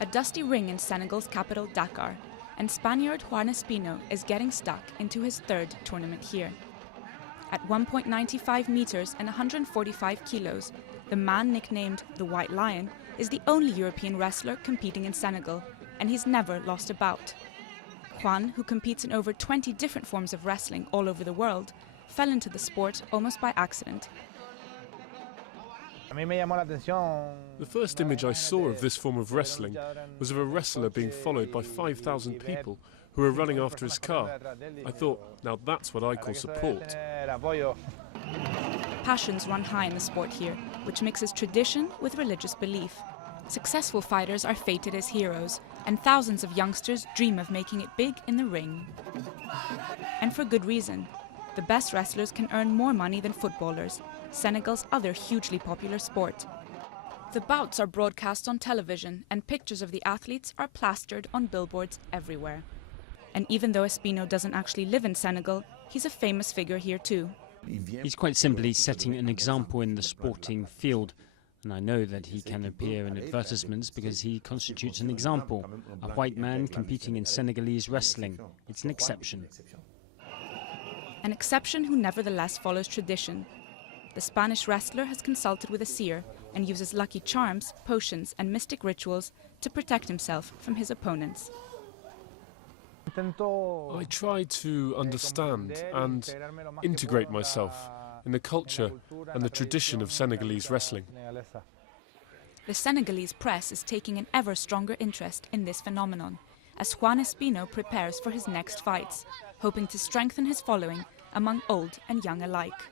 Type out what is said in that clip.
a dusty ring in Senegal's capital Dakar, and Spaniard Juan Espino is getting stuck into his third tournament here. At 1.95 meters and 145 kilos, the man nicknamed the White Lion is the only European wrestler competing in Senegal, and he's never lost a bout. Juan, who competes in over 20 different forms of wrestling all over the world, fell into the sport almost by accident. The first image I saw of this form of wrestling was of a wrestler being followed by 5,000 people who were running after his car. I thought, now that's what I call support. Passions run high in the sport here, which mixes tradition with religious belief. Successful fighters are fated as heroes, and thousands of youngsters dream of making it big in the ring. And for good reason. The best wrestlers can earn more money than footballers, Senegal's other hugely popular sport. The bouts are broadcast on television, and pictures of the athletes are plastered on billboards everywhere. And even though Espino doesn't actually live in Senegal, he's a famous figure here too. He's quite simply setting an example in the sporting field, and I know that he can appear in advertisements because he constitutes an example. A white man competing in Senegalese wrestling. It's an exception. An exception who nevertheless follows tradition. The Spanish wrestler has consulted with a seer and uses lucky charms, potions and mystic rituals to protect himself from his opponents. I try to understand and integrate myself in the culture and the tradition of Senegalese wrestling. The Senegalese press is taking an ever stronger interest in this phenomenon, as Juan Espino prepares for his next fights, hoping to strengthen his following among old and young alike.